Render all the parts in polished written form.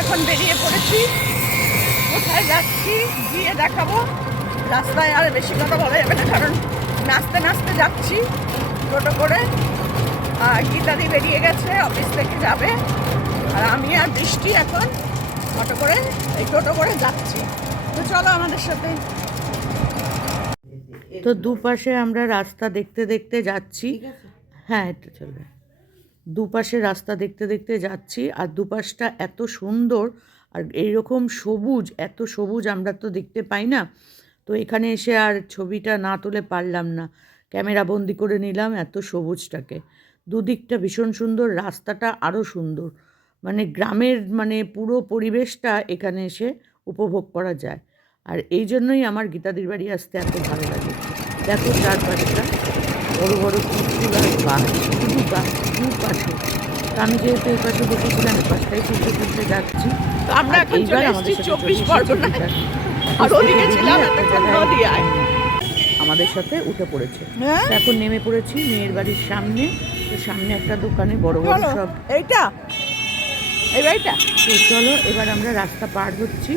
এখন বেরিয়ে পড়েছি। কোথায় যাচ্ছি গিয়ে দেখাবো। রাস্তায় আর বেশি কথা বলা যাবে না, কারণ নাচতে নাচতে যাচ্ছি টোটো করে। আর গীতাদি বেরিয়ে গেছে, অফিস থেকে যাবে। আর আমি আর বৃষ্টি এখন টোটো করে যাচ্ছি। তো চলো আমাদের সাথে। তো দুপাশে আমরা রাস্তা দেখতে দেখতে যাচ্ছি। হ্যাঁ, এটা চলবে। দুপাশে রাস্তা দেখতে দেখতে যাচ্ছি, আর দুপাশটা এত সুন্দর আর এইরকম সবুজ, এত সবুজ আমরা তো দেখতে পাই না। তো এখানে এসে আর ছবিটা না তুলে পারলাম না, ক্যামেরা বন্দি করে নিলাম এত সবুজটাকে। দুদিকটা ভীষণ সুন্দর, রাস্তাটা আরও সুন্দর, মানে গ্রামের মানে পুরো পরিবেশটা এখানে এসে উপভোগ করা যায়। আর এই জন্যই আমার গীতাদির বাড়ি আসতে এত ভালো লাগে। দেখো চারপাশটা বড় বড় ফুল আর গাছ, শুধু গাছ দুপাশে। তো আমি যেহেতু এই পাশে বসেছিলাম, এই পাশটাই তুলতে তুলতে যাচ্ছি। আমরা এখন চলে এসেছি 24 পরগনায়, আর ওদিকে ছিলাম এতক্ষণ নদিয়ায়। আমাদের সাথে উঠে পড়েছে। এখন নেমে পড়েছি মেয়ের বাড়ির সামনে। তো সামনে একটা দোকানে বড় বড় সব এইটা এই বাড়িটা। তো চলো এবার আমরা রাস্তা পার হচ্ছি।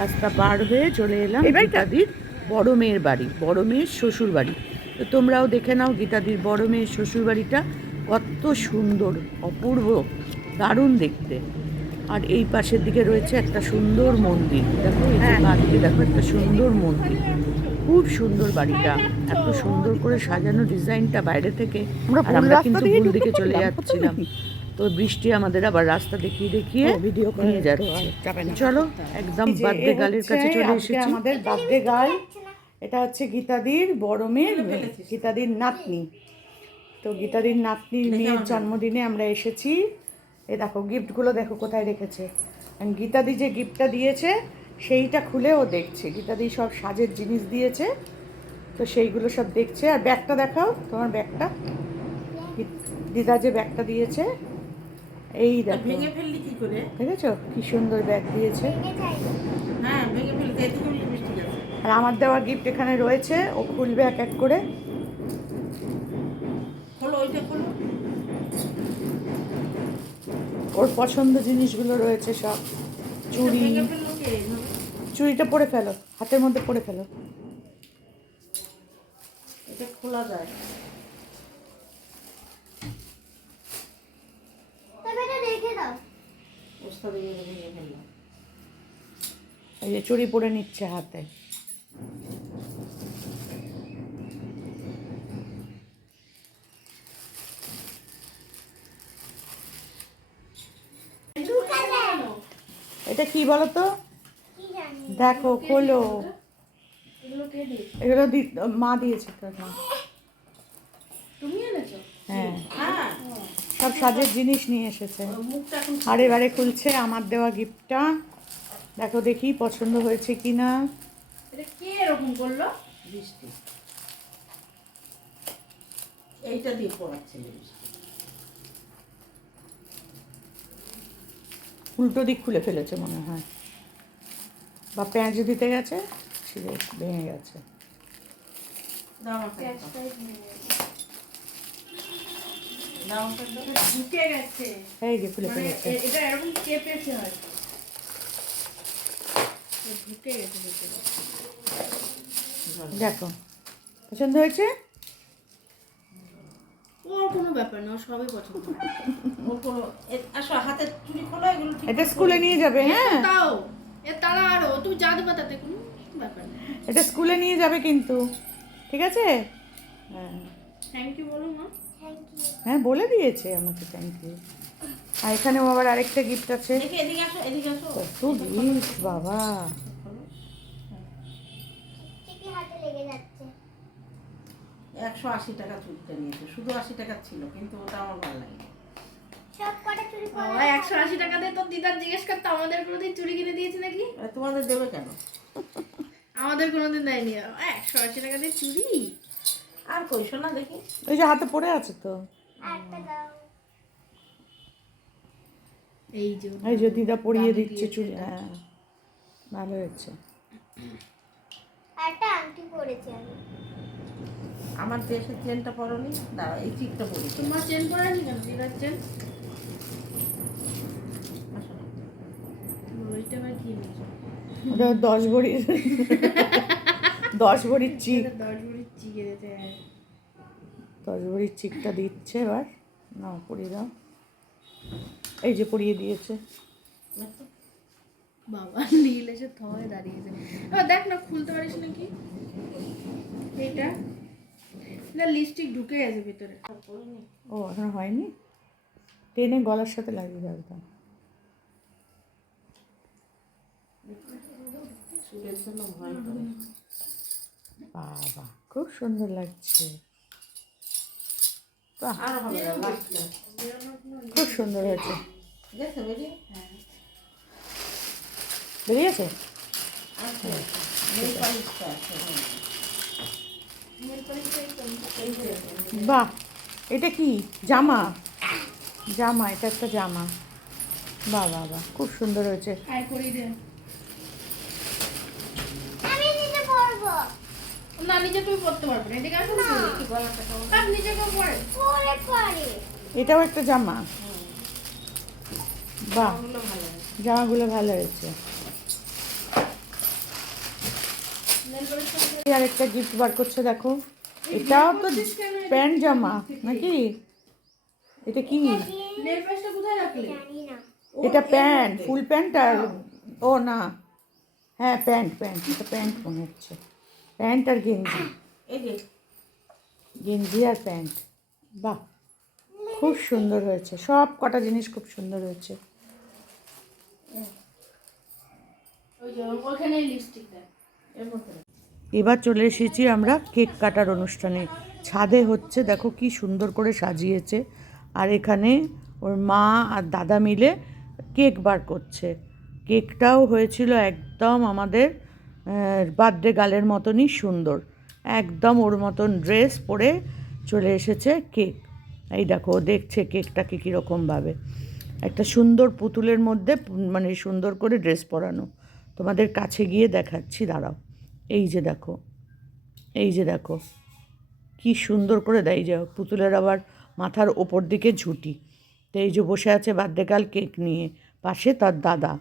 রাস্তা পার হয়ে চলে এলাম গীতাদির বড় মেয়ের বাড়ি, বড় মেয়ের শ্বশুর বাড়ি। তো তোমরাও দেখে নাও গীতাদির বড় মেয়ের শ্বশুর বাড়িটা কত সুন্দর, অপূর্ব, দারুণ দেখতে। আর এই পাশের দিকে রয়েছে একটা সুন্দর মন্দির। দেখো এই যে বাড়িতে দেখো একটা সুন্দর মন্দির, খুব সুন্দর বাড়িটা, এত সুন্দর করে সাজানো ডিজাইনটা বাইরে থেকে। আর আমরা কিন্তু ভুল দিকে চলে যাচ্ছিলাম। তো বৃষ্টি আমাদের আবার রাস্তা দেখিয়ে দেখিয়ে ভিডিও নিয়ে যাচ্ছে। চলো একদম বার্থডে গার্লের কাছে চলে এসেছি। আমাদের বার্থডে গার্ল এটা হচ্ছে গীতাদির বড় মেয়ে, গীতাদির নাতনি। তো গীতাদির নাতনির মেয়ের জন্মদিনে আমরা এসেছি। এ দেখো গিফটগুলো দেখো কোথায় রেখেছে। গীতাদি যে গিফটটা দিয়েছে সেইটা খুলে ও দেখছে। গীতাদি সব সাজের জিনিস দিয়েছে, তো সেইগুলো সব দেখছে। আর ব্যাগটা দেখাও, তোমার ব্যাগটা। দিদা যে ব্যাগটা দিয়েছে এই দেখো, ভেঙে ফেললি কি করে, দেখেছো কি সুন্দর ব্যাগ দিয়েছে। হ্যাঁ ভেঙে ফেলতে এদিকে বৃষ্টি গেছে। আর আমার দেওয়া গিফট এখানে রয়েছে, ও খুলবে এক এক করে। খোলো, ওইটা খোলো। ওর পছন্দ জিনিসগুলো রয়েছে সব। চুড়ি, চুড়িটা পরে ফেলো, হাতের মধ্যে পরে ফেলো। এটা খোলা যায়। এই যে চুড়ি পরে নিচ্ছে হাতে। এটা কি বলো তো, দেখো খোলো। এগুলো মা দিয়েছে তো। হ্যাঁ সব সাজের জিনিস নিয়ে এসেছে। আর এবারে খুলছে আমার দেওয়া গিফটটা। দেখো দেখি পছন্দ হয়েছে কিনা। কে এরকম করলো? বৃষ্টি এইটা দিয়ে পড়াচ্ছে। উল্টো দিক খুলে ফেলেছে মনে হয়, বা পেঁয়াজ দিতে গেছে, ভেঙে গেছে। এই যে খুলে ফেলেছে। দেখো পছন্দ হয়েছে। ওর কোনো ব্যাপার না, সবই পছন্দ। ওর কোনো আসো হাতে চুড়ি খোলা, এগুলো ঠিক এটা স্কুলে নিয়ে যাবে। হ্যাঁ তাও তারা আরো তুমি যা দেবে তাতে কোনো ব্যাপার না। এটা স্কুলে নিয়ে যাবে কিন্তু, ঠিক আছে। হ্যাঁ থ্যাংক ইউ বলো না। হ্যাঁ বলে দিয়েছে আমাকে থ্যাংক ইউ। আর এখানেও আবার আরেকটা গিফট আছে। এদিকে আসো, এদিকে আসো। কত গিফট বাবা। 180 টাকা চুড়িটা নিয়েছে, শুধু 80 টাকা ছিল, কিন্তু ওটা আমার ভালো লাগে। 180 টাকা দিয়ে তোর দিদার জিজ্ঞেস করতে আমাদের কোনোদিন চুড়ি কিনে দিয়েছে নাকি? তোমাদের দেবে কেন? আমাদের কোনোদিন দেয়নি। 180 টাকা দিয়ে চুড়ি আর কই শোনা দেখি। ওই যে হাতে পড়ে আছে তো, এই যে দিদা পরিয়ে দিচ্ছে চুড়ি। হ্যাঁ ভালো হয়েছে। একটা আংটি পরেছি আমি। আমার দেশের চেনটা পরনি, দাঁড়া এই চিকটা পরি। তোমার চেন পরানি কেন? দিদার চেন চিকটা আবার কি নিয়েছো? ওটা 10 ভরির 10 ভরির চিক। 10 ভরি চিক এনেছে। 10 ভরির চিকটা দিচ্ছে এবার। না পরিয়ে দাও। এই যে পরিয়ে দিয়েছে। বাবা নীল এসে থয়ে দাঁড়িয়েছে। দেখ না খুলতে পারিস নাকি এটা? না লিপস্টিক ঢুকে গেছে ভিতরে। ও এখন হয়নি, টেনে গলার সাথে লাগিয়ে রাখতাম। বাবা খুব সুন্দর লাগছে। বাহ, খুব সুন্দর হয়েছে। বেরিয়েছে। বাহ, এটা কি জামা? জামা, এটা একটা জামা। বাহ বাহ বাহ, খুব সুন্দর হয়েছে। আয় করিয়ে দে। না নিজে তুমি পড়তে পারবে না, এদিকে আসো না। আর নিজে কেউ পড়ে? এটাও একটা জামা। বাহ, জামাগুলো ভালো হয়েছে। আর একটা গিফট বার করছে দেখো। এটাও তো প্যান্ট জামা নাকি? এটা কি? নেল পেস্টটা কোথায় রাখলে? এটা প্যান্ট, ফুল প্যান্ট। আর ও না, হ্যাঁ প্যান্ট প্যান্ট, এটা প্যান্ট মনে হচ্ছে। প্যান্ট আর গেঞ্জি, গেঞ্জি আর প্যান্ট। বাহ, খুব সুন্দর হয়েছে। সব কটা জিনিস খুব সুন্দর হয়েছে। ওই যে ওখানে লিপস্টিকটা এর মধ্যে। এবার চলে এসেছি আমরা কেক কাটার অনুষ্ঠানে। ছাদে হচ্ছে, দেখো কি সুন্দর করে সাজিয়েছে। আর এখানে ওর মা আর দাদা মিলে কেক বার করছে। কেকটাও হয়েছিল একদম আমাদের বার্থডে গার্লের মতনই সুন্দর। একদম ওর মতন ড্রেস পরে চলে এসেছে কেক। এই দেখো ও দেখছে কেকটাকে কীরকমভাবে। একটা সুন্দর পুতুলের মধ্যে মানে সুন্দর করে ড্রেস পরানো। তোমাদের কাছে গিয়ে দেখাচ্ছি, দাঁড়াও। এই যে দেখো, এই যে দেখো কি সুন্দর করে দেয়। এই যে পুতুলের আবার মাথার ওপর দিকে ঝুঁটি। তো এই যে বসে আছে বার্থডে গার্ল কেক নিয়ে, পাশে তার দাদা।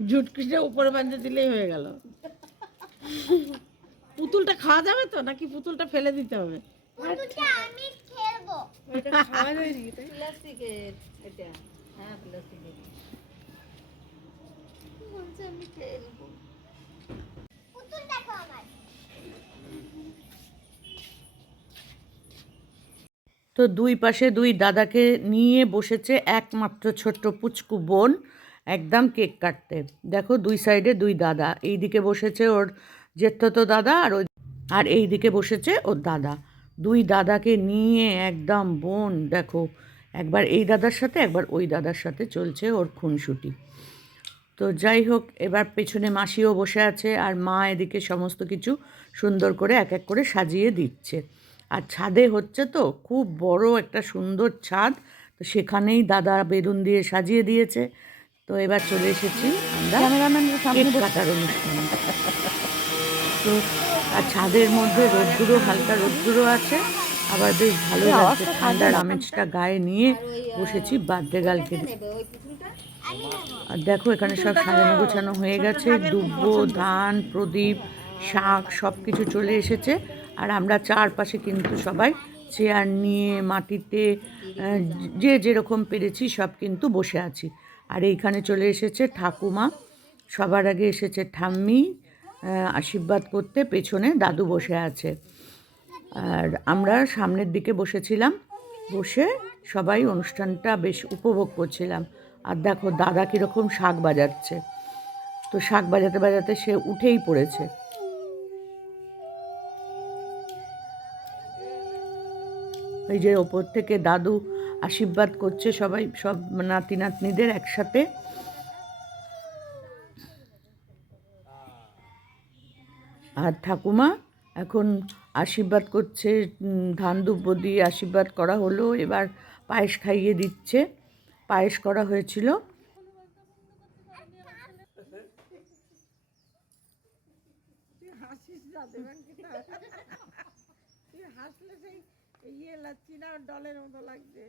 ঝুটকিটা উপরে বাঁধতে দিলেই হয়ে গেল। পুতুলটা খাওয়া যাবে তো নাকি পুতুলটা ফেলে দিতে হবে? আমি খেলবো। এটা খাওয়া যায় নাকি? প্লাস্টিকের এটা। হ্যাঁ প্লাস্টিকের। বলছে আমি খেলবো। পুতুল দেখো আমার। তো দুই পাশে দুই দাদাকে নিয়ে বসেছে একমাত্র ছোট্ট পুচকু বোন একদম কেক কাটতে। দেখো দুই সাইডে দুই দাদা, এই দিকে বসেছে ওর জেঠতো দাদা, আর এই দিকে বসেছে ওর দাদা। দুই দাদাকে নিয়ে একদম বোন দেখো, একবার এই দাদার সাথে একবার ওই দাদার সাথে চলছে ওর খুনসুটি। তো যাই হোক, এবার পেছনে মাসিও বসে আছে আর মা এদিকে সমস্ত কিছু সুন্দর করে এক এক করে সাজিয়ে দিচ্ছে। আর ছাদে হচ্ছে তো খুব বড় একটা সুন্দর ছাদ, তো সেখানেই দাদা বেলুন দিয়ে সাজিয়ে দিয়েছে। তো এবার চলে এসেছি আমরা কেক কাটার অনুষ্ঠানে। তো আর ছাদের মধ্যে রোদ্দুরও, হালকা রোদ্দুরও আছে, আবার বেশ ভালো লাগছে। ঠান্ডার আমেজটা গায়ে নিয়ে বসেছি বার্থডে গার্লকে। আর দেখো এখানে সব সাজানো গোছানো হয়ে গেছে। দুব্বো, ধান, প্রদীপ, শাক সব কিছু চলে এসেছে। আর আমরা চারপাশে কিন্তু সবাই চেয়ার নিয়ে মাটিতে যে যেরকম পেরেছি সব কিন্তু বসে আছি। আর এইখানে চলে এসেছে ঠাকুমা, সবার আগে এসেছে ঠাম্মি আশীর্বাদ করতে, পেছনে দাদু বসে আছে। আর আমরা সামনের দিকে বসেছিলাম, বসে সবাই অনুষ্ঠানটা বেশ উপভোগ করছিলাম। আর দেখো দাদা কীরকম শাঁখ বাজাচ্ছে। তো শাঁখ বাজাতে বাজাতে সে উঠেই পড়েছে। এই যে ওপর থেকে দাদু আশীর্বাদ করছে সবাই, সব নাতি নাতনিদের একসাথে। আর ঠাকুমা এখন আশীর্বাদ করছে, ধান দুব্ব দিয়ে আশীর্বাদ করা হলো। এবার পায়েস খাইয়ে দিচ্ছে, পায়েস করা হয়েছিল। তুই হাসলে সেই ইয়ে লাচ্ছি না ডলের মতো লাগছে।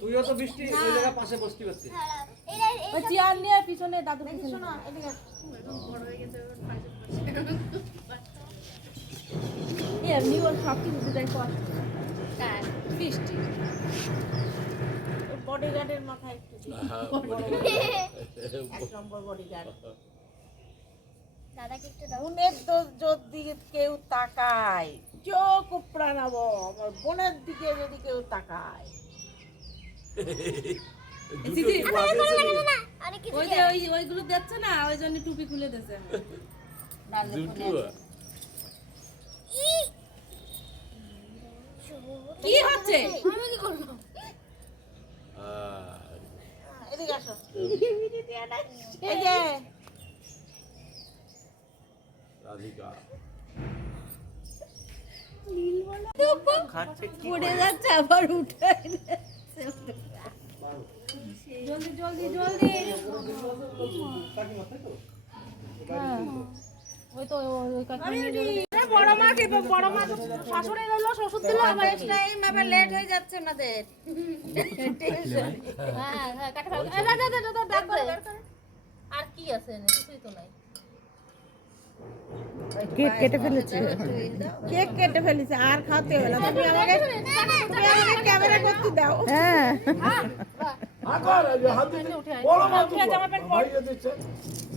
তুইও তো বৃষ্টি ওই জায়গা পাশে বসতে পারছিস। ওই চেয়ার নিয়ে পিছনে দাদু পিছনে বড় হয়ে গেছে ওর পাশে এমনি ওর সব কিছু সেটাই কষ্ট কার বৃষ্টি বডিগার্ডের মাথায় একটু দিই। এক নম্বর বডিগার্ড দাদাকে একটু দাও। বোনের যদি কেউ তাকায় চোখ উপড়া নেবো, আমার বোনের দিকে যদি কেউ তাকায় আরে কি ওই যে ওইগুলো দেখছে না, ওই জন্য টুপি খুলে দিয়েছে। কি হচ্ছে? আমি কি করলাম? এদিকে আসো। এই যে রাধিকা পড়ে যাচ্ছে আবার উঠে জলদি জলদি জলদি। ওই তো ওই বড় মা কি বড় মা শাশুড়ি রইলো, শ্বশুর দিল, আবার এক্সট্রা এইভাবে লেট হয়ে যাচ্ছে আমাদের। হ্যাঁ হ্যাঁ কাটা ফেল। আর কি আছে এনে? কিছুই তো নাই। কেক কেটে ফেলেছে। কেক কেটে ফেলেছে আর খাওয়াতে হবে না। তুমি আমাকে ক্যামেরা করতে দাও। হ্যাঁ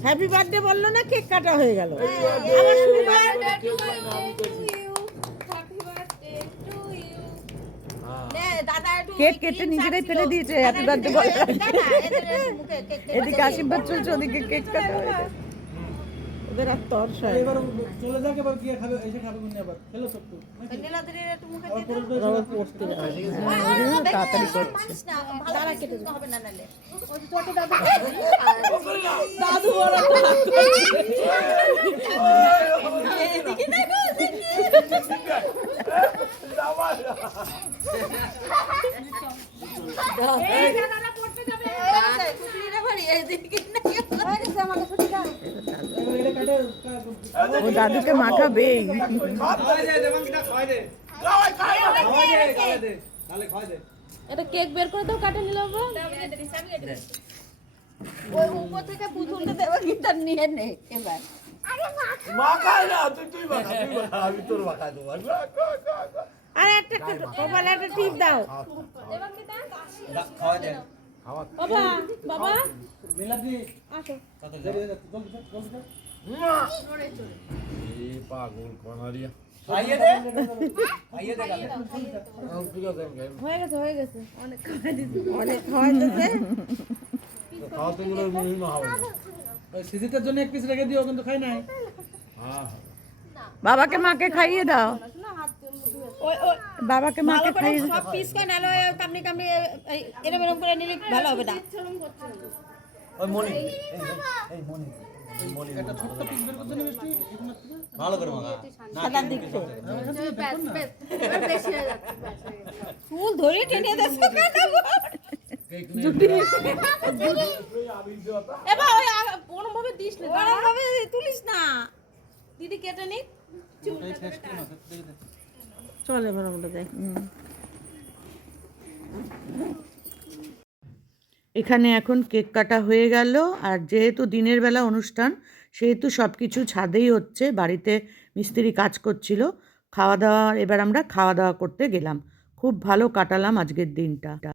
হ্যাপি বার্থডে বললো না, কেক কাটা হয়ে গেল। কেক কেটে নিজেরাই ফেলে দিয়েছে হ্যাপি বার্থডে বলে। এদিকে আশীর্বাদ চলছে, ওদিকে কেক কাটা হয়ে গেছে। ওদের আর তর্স হয়। এবার চলে যাক, এবার গিয়ে খাবে, এসে খাবে কোন আবার খেলো সব তো তাড়াতাড়ি করছে। দাদু বড় ও দাদুকে মাখাবেই। এটা কেক বের করে দাও, কাটে নিলাম। ওই উপর থেকে পুতুলটা দেওয়া গিটার নিয়ে নে এবার। আরে একটা কপালে একটা টিপ দাও। বাবা বাবা মিলাদি আসো। পাগল কনারিয়া হয়ে গেছে হয়ে গেছে, অনেক খাওয়াই দিয়েছে, অনেক খাওয়াই দিয়েছে। খাওয়াতে গেলে মহিমা হবে সিজিটার জন্য এক পিস রেখে দিও, কিন্তু খাই নাই। বাবাকে মাকে খাইয়ে দাও, ওই ওই বাবাকে মাকে খাইয়ে দাও। সব পিস করে নালে কামড়ি কামড়ি এরম এরম করে নিলে ভালো হবে না। ওই মনি এই মনি মনি একটা ছোট্ট পিস বের করতে নিবি ভালো করে মাখা সাদা দিচ্ছে ব্যাস ব্যাস এবার বেশি হয়ে যাচ্ছে ব্যাস হয়ে গেছে। ফুল ধরে টেনে দেছো কেন? এবার ওই কোন ভাবে দিস না, কোন ভাবে তুলিস না, দিদি কেটে নি। চল এবার আমরা যাই। এখানে এখন কেক কাটা হয়ে গেল, আর যেহেতু দিনের বেলা অনুষ্ঠান সেহেতু সব কিছু ছাদেই হচ্ছে, বাড়িতে মিস্ত্রি কাজ করছিল। এবার আমরা খাওয়া দাওয়া করতে গেলাম। খুব ভালো কাটালাম আজকের দিনটা।